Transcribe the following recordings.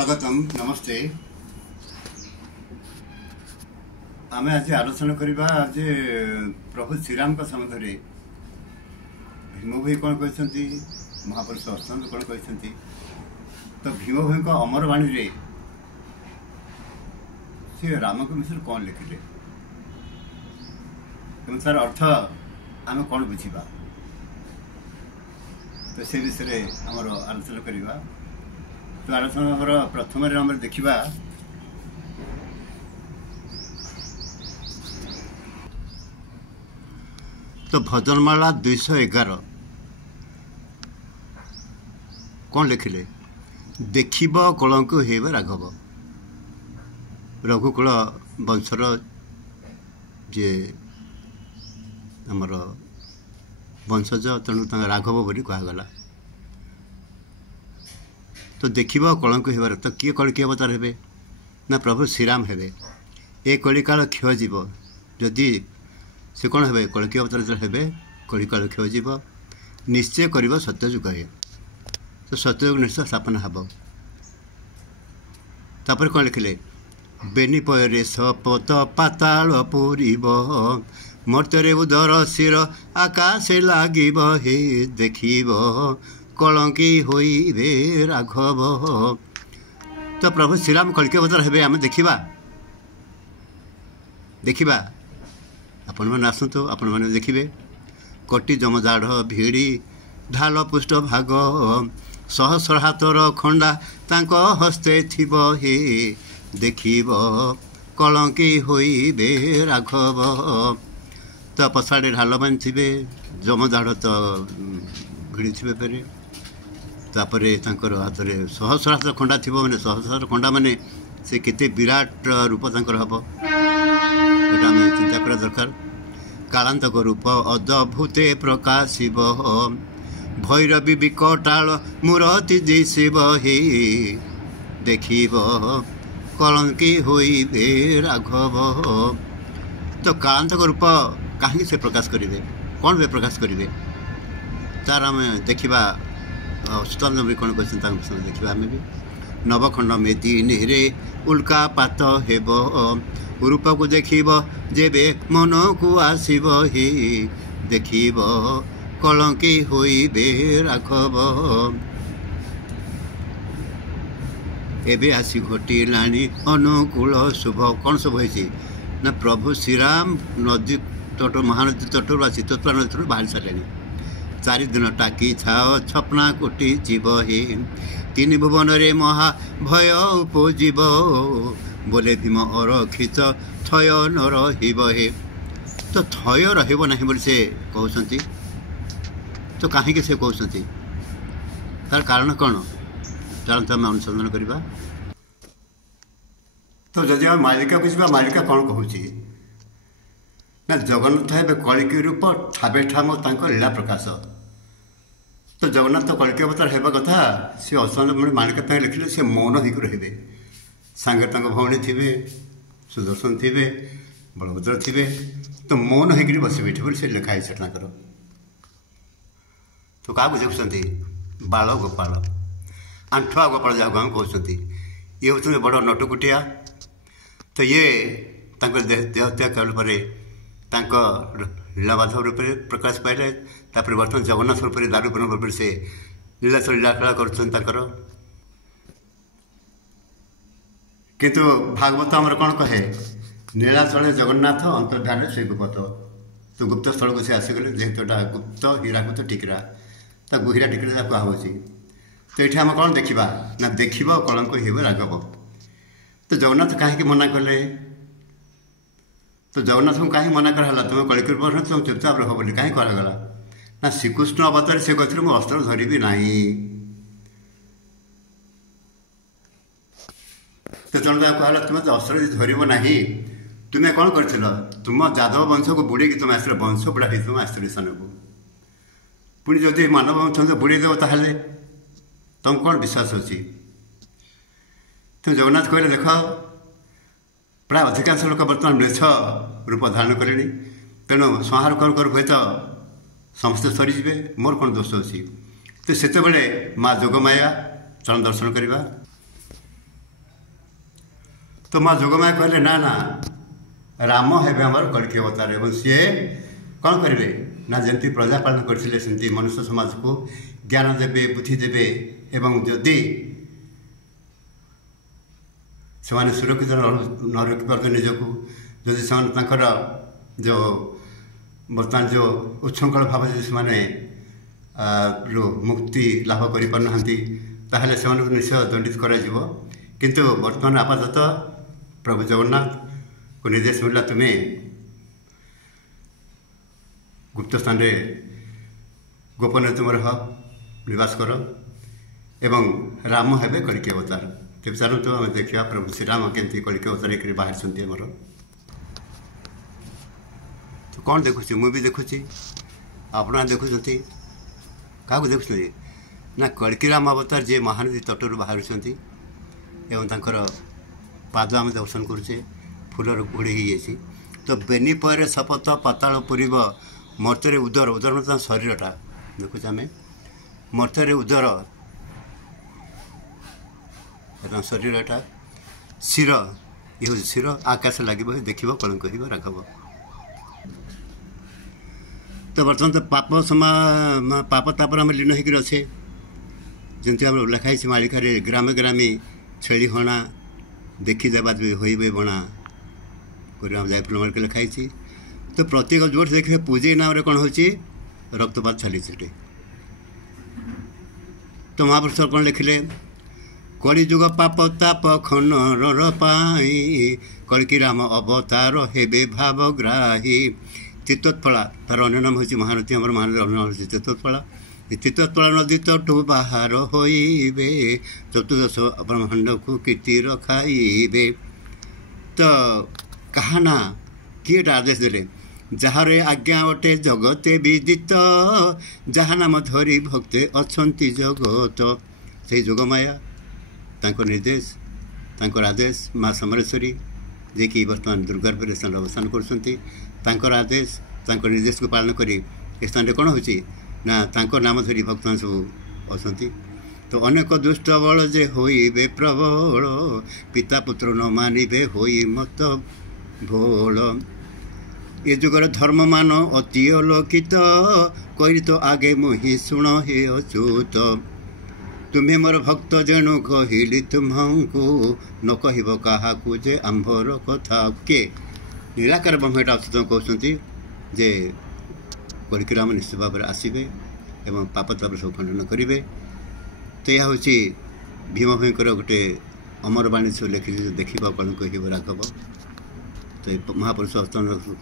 स्वागतम नमस्ते। आम आज आलोचना करवा आज प्रभु श्रीराम संबंध में भीम भाई कौन कहते महापुरुष अष्टांग कौन कहते तो भीम भाई अमर वाणी से राम के विषय कौन लिखिले तार अर्थ आम कौन बुझा तो से विषय आमर आलोचना करवा। तो आलोचना प्रथम आम देखा तो भजनमाला 211 कौन लिखिले देखिब कलंक हेब राघव रघुकुल वंशर जे आमर वंशज तेणु राघव बोली कहगला। तो देखिब कलंक हेबार तो किए कलकी अवतार हेबे ना प्रभु श्रीराम हेबे। ए कलिकाल क्षय जीव जदि से कौन हे कलकी अवतार जो हे कलिकाल क्षय जीव निश्चय कर सत्यजुग हे तो सत्यजुग निश्चय स्थापना हम। तापर कौन लिखिले बेनी पयरे सपत पाताल पूरीब मर्त्य उदर शिर आकाश लागिब हे देखिब कलंकी होइबे राघव। तो प्रभु श्रीराम कलकी अवतार हे आम देखा देखा आपण मैंने आसतु आपण मैंने देखिए कटी जमजाढ़ भिड़ी ढाल पुष्ट भाग सहस्र हाथर खंडा तांको हस्ते थिब हे देखिब कलंकी होइबे राघव। तो पछाड़े ढाल मान थे जमजाढ़ तो भिड़ी थे फेरे तापरे तांकर हाथ में सहस्र हाथ खंडा थी मैंने सहस्र खंडा माने से केते विराट रूप तांकर हम चिंता करा दरकार। कालांतक रूप अद्भुते प्रकाशिब भैरवी विकटाल मूर्ति दिशिब हे देखिब कलंकी होइबे राघव। तो कालांतक रूप कहीं से प्रकाश करेंगे कौन वे प्रकाश करेंगे तार आम देखा अष्टांग भी कौन कहते देखा आम भी नवखंड मेदिनी उल्का पात हेब रूप को देखिब जेबे मन को आसिब हे देखिब कलंकी होइबे राघव। एबे आसी घटिलानी अनुकूल शुभ कौन शुभ होइछि ना प्रभु श्रीराम नदी तट महानदी तटू चित्तोत्पल नदी तटू बाहरी सारे 4 दिन टाकी छाओ छपना कोटी जीव हे 3 भुवन रे महा भय उपजीव बोले भीम अरक्षित थय न रहिब हे। तो थय रहिब नाही बोली से कहउछंती तो कहीं से कहउछंती तार कारण कौन चलते आम अनुसंधान करवा। तो जदि आम मालिका बुझा मालिका कौन कहूँ ना जगन्नाथ हे कलिकी रूप ठाबे ठाम लीला प्रकाश। तो जगन्नाथ कलिकी अवतार हेबा कथा सी अष्टांग मालिका लिखिले सी मौन होकर रे सांगे भौणी थे सुदर्शन थे बलभद्र थे तो मौन होकर बसबे बोली से लिखाई से तो क्या बुझे बाल गोपाल आंठुआ गोपाल जहाँ आम कहते ये हूँ बड़ नटुकुटिया। तो ये देहत्याग कला लीलाबाधव रूप में प्रकाश पाइले बर्तमान जगन्नाथ रूप में दारू रूप से लीला खेला कर। किंतु भागवत आमर कौन कहे नीलाचल जगन्नाथ अंतर्धान से गुप्त तो गुप्त स्थल को से आसीगले जेहेतु गुप्त हीराकुत टिकरा हीरा टिकरा कहुच्छी। तो ये आम कौन देखा ना देखिब कलंक हेब राघव। तो जगन्नाथ कहीं मना कले तो जगन्नाथ को कहीं मना कराला तुम कलिक तुम चुपचाप रह बोली कहीं करागला ना श्रीकृष्ण अवतार से कहते मुझे अस्त्र धरबी ना। तो तेणु कहला तुम तो अस्त्र धरब ना तुम्हें कौन कर तुम जादव वंश को बुड़े तुम आस वंश बुढ़ा तुम आस सन को पुणी जदि मानव वंश बुड़े देव ताहले तुम कौन विश्वास अच्छी। तुम जगन्नाथ कहले देख प्राय अधिकांश लोक बर्तमान मृष रूप धारण कले तेणु संहार कर कर हुए तो समस्ते सरीजे मोर कौन दोष अच्छी। तो से माँ जोगमाया चरण दर्शन करवा तो माँ जोगमाया कहले ना ना राम हेबे आमर कल्कि अवतार एवं सी कौन करेंगे ना जमी प्रजा पालन करते सेमती मनुष्य समाज को ज्ञान देवे बुद्धि देवे एवं जदि से सुरक्षित न रखिपार निजक जदि से जो बर्तमान जो उच्छृंखल भाव से मुक्ति लाभ करना ताहले से निश्चय दंडित किंतु वर्तमान आपातत प्रभु जगन्नाथ को निर्देश मिलला तुम्हें गुप्त स्थान रे गोपनीय तुम रह निवास कर एवं राम हेबे कल्कि अवतार तेज चलते आम देखा प्रभु श्रीराम केमती कल्कि अवतार एक बाहर आमर तो कौन देखुची मुझे देखुची अपना देखुंत क्या देखुं ना कल्कि राम अवतार जे महानदी तटरू बाहर एवं तांकर पाद आम दर्शन करुचे फूलर घोड़े हो तो बेनी पर शपथ पाताल पूर्व मर्त्य उदर उदर मतलब शरीरटा देखुचे आम मर्त्य उदर एवं शरीरटा शिर ये हूँ शिर आकाश लगे देख कलंक हो राघव तो बर्तमान तो पाप पाप तापर आम लीन होकर अच्छे जमी आम लिखाई मालिकार ग्रामे ग्रामे छेली हणा देखीदेवा होइबे बणा जायपुर मालिक लिखाई तो प्रत्येक जोर देखिए पूजे नाम रे कौन हो रक्तपात चली तो महापुरुष कौन लिखिले कलिजुग पाप ताप खनर पाई कल्कि राम अवतार हेबे भावग्राही चित्तोत्पला तार अन्य नाम हो महानदी आम महानदी अन्य नाम हो चित्तोत्पला चित्तोत्पला नदी तटू बाहर होइबे चतुर्दश ब्रह्मांड को कीर्ति रखाइबे तो कहाना किए आदेश देले जार आज्ञा अटे जगते विदित जहा नाम धरी भक्ते अछंती जगत से जोगमाया तांको निर्देश तांकर आदेश माँ समरेश्वरी जे कि वर्तमान दुर्गा पर स्थान अवसान कर आदेश तांकर निर्देश को पालन करी स्थान कौन हो ना तांको नाम धरी भक्त सब असंती तो अनेक दुष्ट बल जे होइबे प्रबल पिता पुत्र न मानिबे होई मत भोल ये जुगर धर्म मान अति अलौकित कही तो आगे मुहि शुण हे अच्युत तुम्हें मोर भक्त जेणु कहली तुम्हको न कह क्या जे आंभर कथा के निराकार ब्रह्मटा अच्युत कहते जे कल्कि राम निश्चित भाव में आसबे एवं पाप ताप सब खंडन करेंगे तो यह हूँ भीम भयंकर गोटे अमरवाणी सब लिखी देखा कलंक हो राघव तो महापुरुष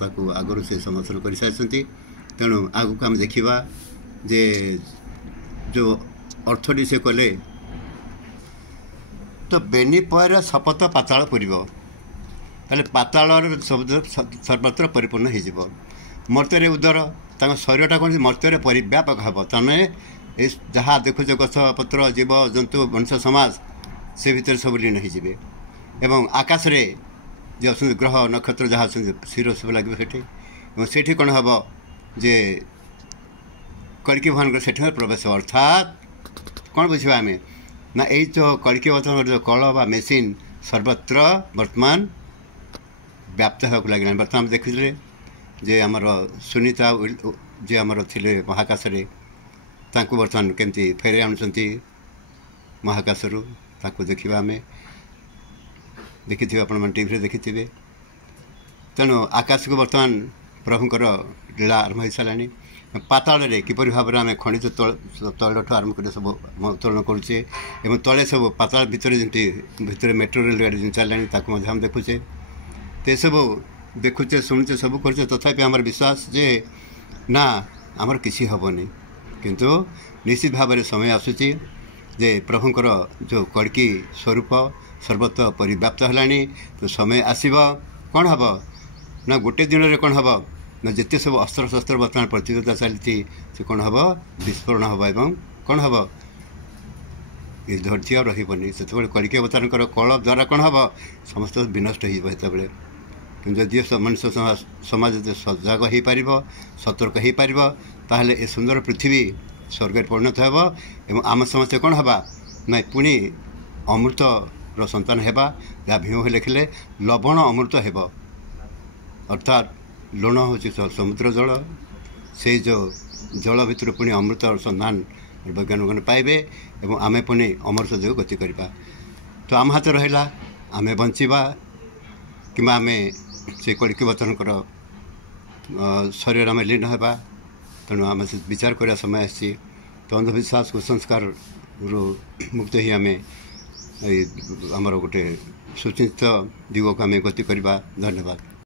ताकू आगु से समर्थन कर सारी तेणु आगू आम देखा जे जो अर्थटी से कले तो बेनी पर शपथ पाताल पूर्व ताले पाताल शब्द सर्वत्र परिपूर्ण हो मर्त्य उदर शरीरटा कौन मर्त्य परिव्यापक हम तमें जहाँ देखुच गछ पत्र जीव जंतु मनुष्य समाज से भितर सब लीन हो आकाश रे जो अच्छा ग्रह नक्षत्र जहाँ शिर सब लगे से कौन हम जे कल्कि भगवान से प्रवेश अर्थात कौन बुझा आम ना यही तो कल्कि अवतार जो कल बा मेसीन सर्वत्र वर्तमान व्याप्त होगा लगे बर्तमान देखुले जे आमर सुनीता जे आमर थिले महाकाश रे तांको बर्तमान केमती फेरे आणुचंती महाकाशरू ताको देखिबा आमे देखिथिबे आपण मन टीवी रे देखिथिबे तेणु आकाश को बर्तमान प्रभुंकर लीला आरंभ हो सारानी पाताल रे किपरि भाव आम खनिज तैलठू आरंभ कर सब उत्तोलन करुचे एवं तले सब पाताल भितर जमी भितर मेट्रो रेल गाड़ी चललानी ताको मध्य हम देखुचे ते सब देखुचे शुणुचे सब करुचे तथापि आमर विश्वास जे ना आमर किसी हेनी किंतु निश्चित भाव में समय आसूची जे प्रभुंकर जो कल्कि स्वरूप सर्वत्र परिव्याप्त है तो समय आसब कौन हम ना गोटे दिन में कौन हम ना जिते सब अस्त्र शस्त्र बर्तमान प्रतियोगिता चलती से कौन हम विस्फोरण हम एवं कौन हम ये धैर्य और रही से कल्कि अवतार कल द्वारा कौन हम समस्त विनष्ट हो जदि मनुष्य समाज सजग हो पार सतर्क हो पार ताहले ए सुंदर पृथ्वी स्वर्ग परिणत हो आम समस्ते कौन हवा ना पुणी अमृत ସନ୍ତାନ ହେବା, ଯାହା ଭୀମ ଲେଖିଲେ ଲବଣ ଅମୃତ ହେବ। ଅର୍ଥାତ୍ ଲୁଣ ହେଉଛି ସମୁଦ୍ର ଜଳ, ସେଇ ଯେଉଁ ଜଳ ଭିତରୁ ପୁଣି ଅମୃତ ସନ୍ଧାନ ବୈଜ୍ଞାନିକମାନେ ପାଇବେ ଏବଂ ଆମେ ପୁଣି ଅମୃତ ଯୋଗୁଁ ଗତି କରିବା। ତ ଆମ ହାତ ରହିଲା ଆମେ ବଞ୍ଚିବା କିମ୍ବା ଆମେ ସେ କଳିକବଚନଙ୍କର ଶରୀରରେ ଆମେ ଲୀନ ହେବା। ତେଣୁ ଆମେ ବିଚାର କରିବା ସମୟ ଆସିଛି। ତ ଅନ୍ଧବିଶ୍ୱାସ କୁସଂସ୍କାରରୁ ମୁକ୍ତ ହୋଇ ଆମେ ଆମର ଗୋଟେ ସୁଚିନ୍ତିତ ଦିଗକୁ ଆମେ ଗତି କରିବା। ଧନ୍ୟବାଦ।